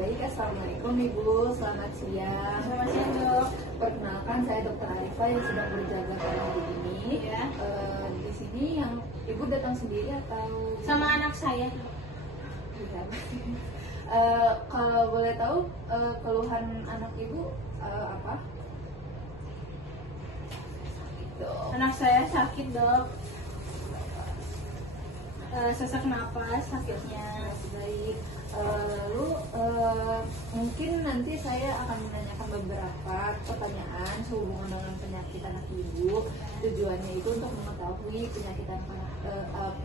Baik, Assalamualaikum Ibu, selamat siang. Selamat siang, Dok. Perkenalkan, saya Dr. Arifah yang sedang berjaga hari ini. Ya. Di sini yang Ibu datang sendiri atau Sama anak saya. Iya. Kalau boleh tahu keluhan anak Ibu apa? Gitu. Anak saya sakit, Dok. Sesak napas sakitnya. Baik. Lalu mungkin nanti saya akan menanyakan beberapa pertanyaan sehubungan dengan penyakit anak ibu. Tujuannya itu untuk mengetahui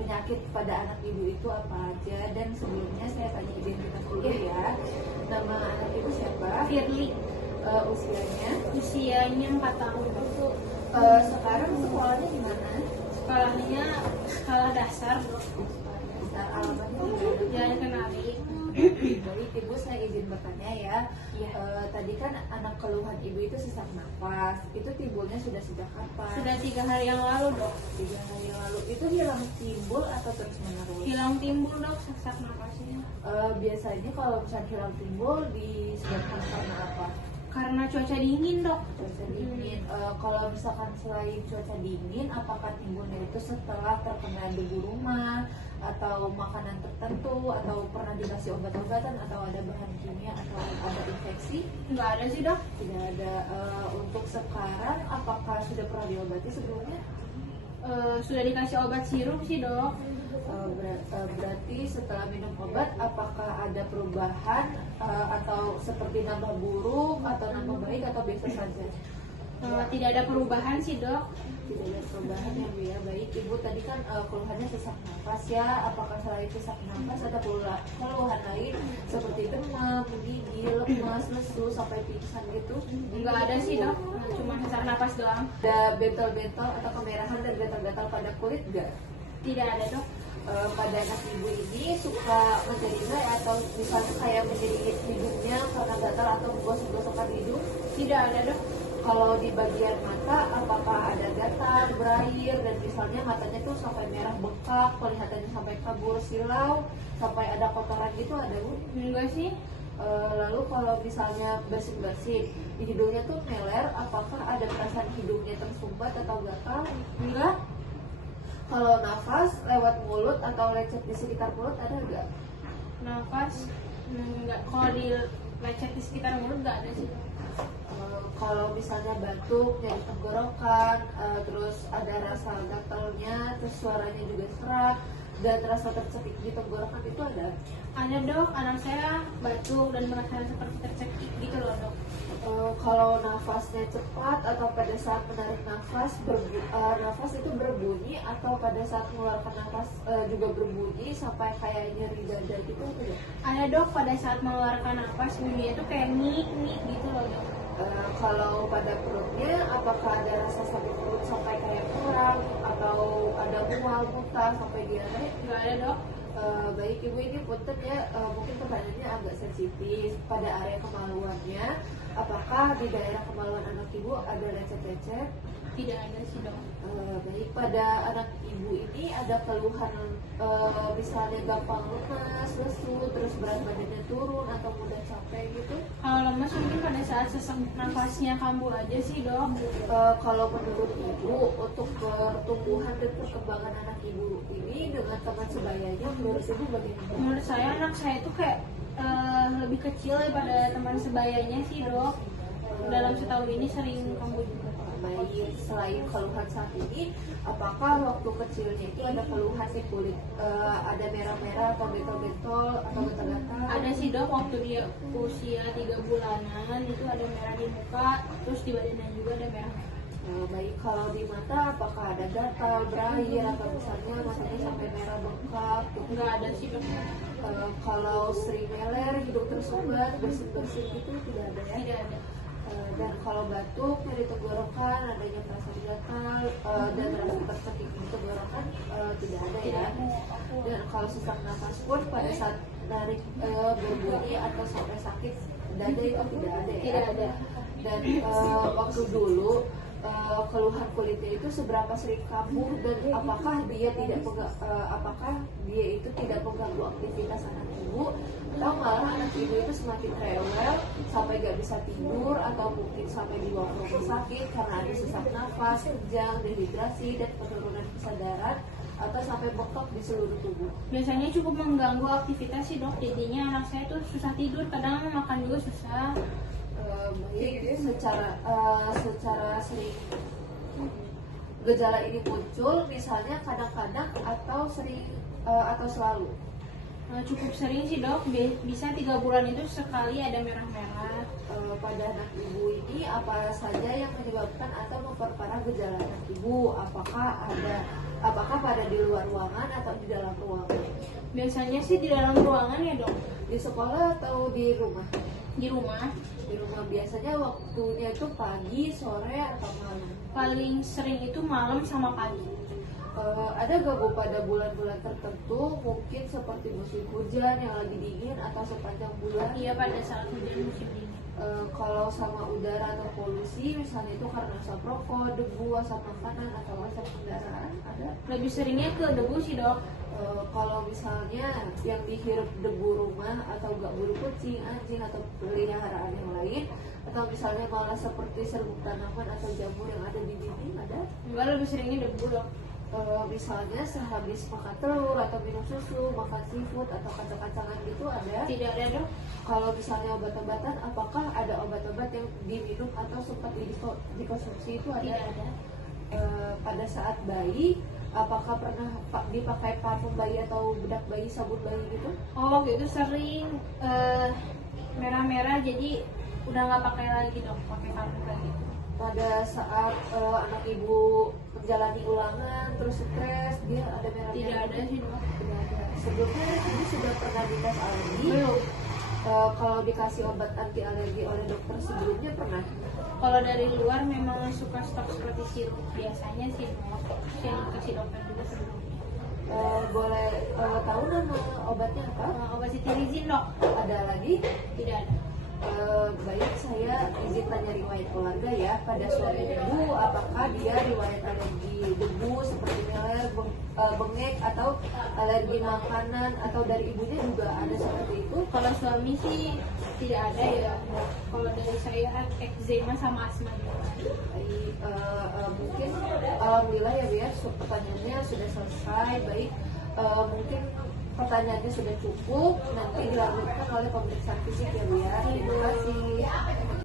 penyakit pada anak ibu itu apa aja. Dan sebelumnya saya tanya identitas dulu ya. Nama anak ibu siapa? Firly. Usianya 4 tahun. sekarang sekolahnya di mana? Sekolahnya sekolah dasar, Dok. Besar alamatnya di mana? Jalan Kenari. Baik, Ibu, saya izin bertanya ya. Iya. Tadi kan anak keluhan Ibu itu sesak napas. Itu timbulnya sudah sejak kapan? Sudah 3 hari yang lalu, Dok. 3 hari yang lalu. Itu hilang timbul atau terus menerus? Hilang timbul, Dok, sesak napasnya. Biasanya kalau misalnya hilang timbul disebabkan karena apa? Karena cuaca dingin, Dok. Cuaca dingin. Kalau misalkan selain cuaca dingin, apakah timbulnya itu setelah terkena debu rumah atau makanan tertentu atau pernah dikasih obat-obatan atau ada bahan kimia atau ada infeksi? Nggak ada sih, Dok. Tidak ada. Untuk sekarang apakah sudah pernah diobati sebelumnya? Sudah dikasih obat sirup sih, Dok. Berarti setelah minum obat apakah ada perubahan atau seperti nambah buruk atau nambah baik atau biasa saja? Tidak ada perubahan sih, Dok. Tidak ada perubahan ya Bu ya. Baik, Ibu tadi kan keluhannya sesak nafas ya. Apakah selain sesak nafas ada keluhan lain seperti demam, gigil, lemas, lesu sampai pingsan gitu? Nggak ada sih, Dok. Cuma sesak napas doang. Ada bentol-bentol atau kemerahan dan gatal-gatal pada kulit nggak? Tidak ada, Dok. Pada anak ibu ini suka menjadi dry atau misalnya kayak menjadi hidungnya karena gatal atau gosok-gosokan hidung? Tidak ada, Dok. Kalau di bagian mata apakah ada gatal, berair dan misalnya matanya tuh sampai merah bengkak, kelihatannya sampai kabur silau, sampai ada kotoran gitu ada Bu? Enggak sih. Lalu kalau misalnya bersin-bersin di hidungnya tuh meler, apakah ada perasaan hidungnya tersumbat atau gatal? Enggak. Kalau nafas lewat mulut atau lecet di sekitar mulut ada nggak? Nafas enggak. Kalau di lecet di sekitar mulut enggak ada sih. Kalau misalnya batuk, nyeri tenggorokan, terus ada rasa gatalnya, terus suaranya juga serak dan rasa tercekik di tenggorokan itu ada? Ada, Dok. Anak saya batuk dan merasa seperti tercekik gitu loh, Dok. Kalau nafasnya cepat atau pada saat menarik nafas nafas itu berbunyi atau pada saat mengeluarkan nafas juga berbunyi sampai kayak nyeri dada gitu tidak? Ada, Dok. Pada saat mengeluarkan nafas bunyinya itu kayak nik gitu loh, Dok. Kalau pada perutnya apakah ada rasa sakit perut sampai kayak kurang atau ada mual, muntah sampai diare? Enggak ada, Dok. Baik Ibu, ini punten ya, mungkin pertanyaannya agak sensitif pada area kemaluannya. Apakah di daerah kemaluan anak Ibu ada lecet-lecet? Tidak ada sih, Dok. Baik, pada anak Ibu ini ada keluhan misalnya gampang lemas, lesu, terus berat badannya turun atau mudah capek gitu? Kalau lemas mungkin pada saat sesak nafasnya kambuh aja sih, Dok. Kalau menurut Ibu untuk pertumbuhan dan perkembangan anak Ibu ini dengan teman sebayanya menurut Ibu bagaimana? Menurut saya anak saya itu kayak lebih kecil daripada teman sebayanya sih, Dok. Dalam setahun ini sering kambuh juga. Baik, selain keluhan saat ini, apakah waktu kecilnya itu ada keluhan di kulit? Ada merah-merah atau bentol-bentol atau gatal-gatal? Ada sih, Dok. Waktu dia usia 3 bulanan itu ada merah di muka, terus di badannya juga ada merah. Baik, kalau di mata apakah ada gatal, berair atau misalnya matanya sampai merah bengkak? Enggak ada sih, Dok. Kalau sering meler, hidung tersumbat, bersin-bersin gitu tidak ada ya? Tidak ada. Dan kalau batuk, nyeri tenggorokan, adanya perasaan gatal dan rasa tercekik di tenggorokan tidak ada ya. Dan kalau sesak nafas pun pada saat narik berbunyi atau sampai sakit dada itu tidak ada ya. Tidak ada. Dan waktu dulu keluhan kulitnya itu seberapa sering kambuh dan apakah dia itu tidak mengganggu aktivitas anak ibu, atau malah anak ibu itu semakin rewel sampai gak bisa tidur, atau mungkin sampai dibawa ke rumah sakit karena ada sesak nafas, kejang, dehidrasi, dan penurunan kesadaran, atau sampai bengkak di seluruh tubuh. Biasanya cukup mengganggu aktivitas sih dok, jadinya anak saya tuh susah tidur, kadang makan juga susah. Baik, secara sering gejala ini muncul, misalnya kadang-kadang atau sering atau selalu. Cukup sering sih dok, bisa 3 bulan itu sekali ada merah-merah. Pada anak ibu ini apa saja yang menyebabkan atau memperparah gejala anak ibu? Apakah pada di luar ruangan atau di dalam ruangan? Biasanya sih di dalam ruangan ya dok. Di sekolah atau di rumah? Di rumah Di rumah biasanya waktunya itu pagi, sore, atau malam? paling sering itu malam sama pagi. Ada gak Bu pada bulan-bulan tertentu, mungkin seperti musim hujan yang lagi dingin atau sepanjang bulan? Iya, pada saat hujan musim dingin. Kalau sama udara atau polusi, misalnya itu karena asap rokok, debu, asap makanan, atau asap kendaraan, ada? Lebih seringnya ke debu sih dok. Kalau misalnya yang dihirup debu rumah atau gak bulu kucing, anjing, atau peliharaan yang lain, atau misalnya malah seperti serbuk tanaman atau jamur yang ada di dinding, ada? Enggak, lebih seringnya debu dok. Misalnya sehabis makan telur atau minum susu, makan seafood atau kacang-kacangan gitu, ada? Tidak ada dok. Kalau misalnya obat-obatan, apakah ada obat-obat yang diminum atau sempat dikonsumsi itu, ada? Tidak ada. Pada saat bayi, apakah pernah dipakai parfum bayi atau bedak bayi, sabun bayi gitu? Oh, waktu itu sering merah-merah, jadi udah nggak pakai lagi dok, pakai parfum lagi. Pada saat anak ibu menjalani ulangan terus stres, dia ada merah-merah? Tidak ada sih dok. Tidak ada. Sebelumnya ini sudah pernah dites alergi? Belum. Kalau dikasih obat anti alergi oleh dokter sebelumnya pernah? Kalau dari luar memang suka stok seperti sirup, biasanya sih dok, yang dikasih dokter juga sebelumnya. Boleh tahu nama obatnya apa? Obat cetirizin dok. Ada lagi? Tidak ada. Baik, saya izin tanya riwayat keluarga ya. Pada suami ibu, apakah dia riwayat alergi debu seperti melel, bengek, atau alergi makanan, atau dari ibunya juga ada seperti itu? Kalau suami sih tidak ada ya. Kalau dari saya eczema sama asma juga. Baik, mungkin alhamdulillah ya Bu ya, pertanyaannya sudah selesai. Baik, mungkin pertanyaannya sudah cukup, nanti dilanjutkan oleh pemeriksaan fisik ya Bu ya. Terima kasih.